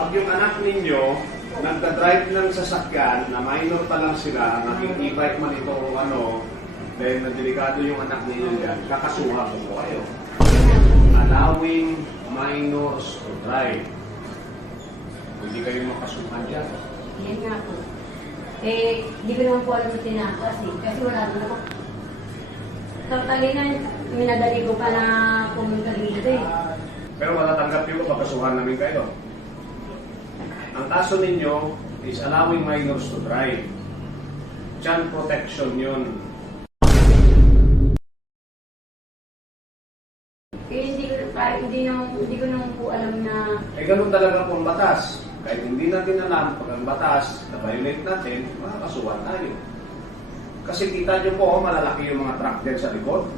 pag yung anak ninyo, nagda-drive ng sasakyan, na minor pa lang sila, naging e-bike man ito o ano, dahil na delikado yung anak ninyo dyan, kakasuha ko po kayo. Allowing minors to drive. Hindi kayo makasuhan dyan. Yan nga po. Eh, di ko naman po alam sa tinakas eh. Kasi wala naman ako. Tatalinan, minadali ko pa na pumunta dito eh. Pero matatanggap ko, papasuhan namin kayo. Ang kaso ninyo is allowing minors to drive. Child protection yun. Eh, hindi ko, kahit hindi, naman, hindi ko naman po alam na Eh ganun talaga po ang batas. Kahit hindi natin alam pag ang batas na violate natin, makakasuhan tayo. Kasi kita nyo po, malalaki yung mga truck din sa likod.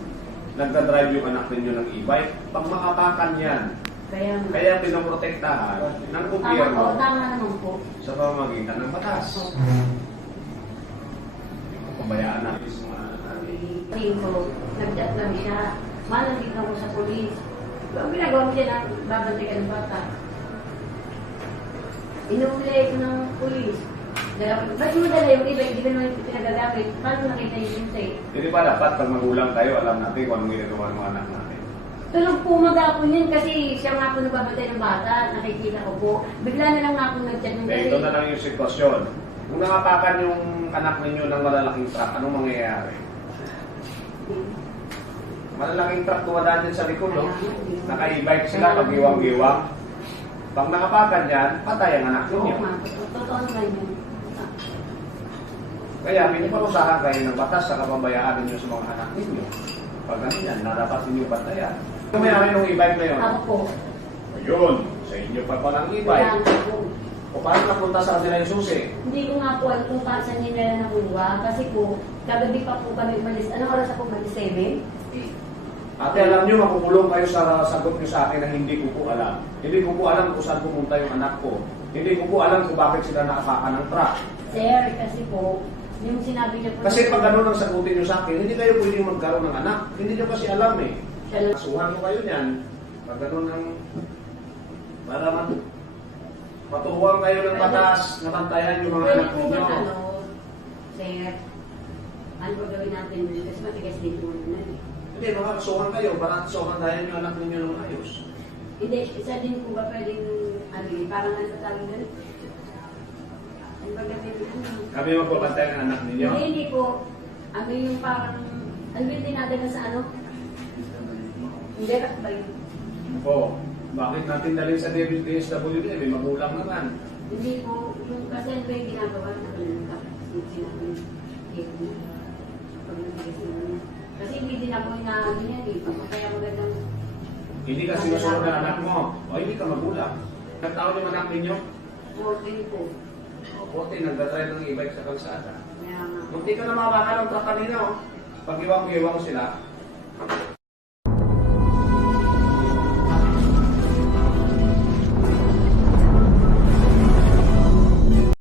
Nagdadrive yung anak ninyo ng e-bike. Pag makapakan yan, kaya kaya pinoprotektahan ng Tama po, gobyerno tama naman po. sa pamamagitan ng batas. Pabayaan natin sa mga anak natin. Hindi ko, nagdat lang siya. Malamig ako sa polis. Ang ginagawa mo dyan, babantay ka ng bata. Inuuli ko ng polis. Ba't mo dala yung iba, hindi ko naman pinagagamit. Paano nakita yung sa'yo? Hindi ba dapat pag magulang tayo, alam natin kung anong ginagawa ng mga anak natin? Tulog po magapon yun kasi siya nga po nagbabantay ng bata, nakikita ko po. Bigla na lang nga ako nag-chat ng Eh, ito na lang yung sitwasyon. Kung nakapakan yung anak ninyo ng malalaking truck, anong mangyayari? Malalaking truck tumadaan din sa likod, no? Naka-e-bike sila pag iwang-iwang. Pag nakapakan yan, patay ang anak ninyo. totoo naman yun. Kaya piniparusahan kayo ng batas sa kapabayaan ninyo sa mga anak ninyo. Pag ganyan, na dapat ninyo bantayan. Kung may amin yung e-bike na yun, Ako po, ayun, sa inyo pa palang kaya e-bike. O paano napunta sa kanila yung susi? Hindi ko nga po alam kung paano saan nila nakuha. Kasi po, kagabi pa po kami umalis. Anong oras ako umalis? 7? Ate, alam nyo, makukulong kayo sa sagot nyo sa akin na hindi ko po alam. Hindi ko po alam kung saan pumunta yung anak ko. Hindi ko po alam kung bakit sila nakapakan ng truck. Sir, kasi po, yung sinabi niya po. Kasi pag ano nang sagutin nyo sa akin, hindi kayo pwedeng magkaroon ng anak. Hindi nyo kasi alam eh. Kasuhan mo kayo niyan. Pag ano nang... Para mat matuwang kayo ng batas, nabantayan yung mga anak ninyo. ano, sir, ano ba gawin natin? Kasi matigas din po na eh. Hindi, makakasuhan kayo para kasuhan tayo yung anak ninyo ng ayos. Hindi, isa din po ba pwedeng, ano eh, parang ano tawag doon? Ano ba gawin? Ano? Kami magpapantay ng anak ninyo. Hindi, hindi po. Ano yung parang, ano yung dinadala sa ano? Hindi, ba yun? Po, bakit natin dalhin sa DSWD? May magulang naman. Hindi po, yung kasi ano yung ginagawa na ano, na ano. Kasi hindi din ako na ano yan eh, kaya magandang Hindi ka sinusunod ng anak mo. O hindi ka magulang. Ilang taon yung anak ninyo? 14 po. O, Puti, nagdadrive ng e-bike sa kalsada. Nga. Munti ka na mabakan ng truck kanina, oh. Pag iwang-iwang sila.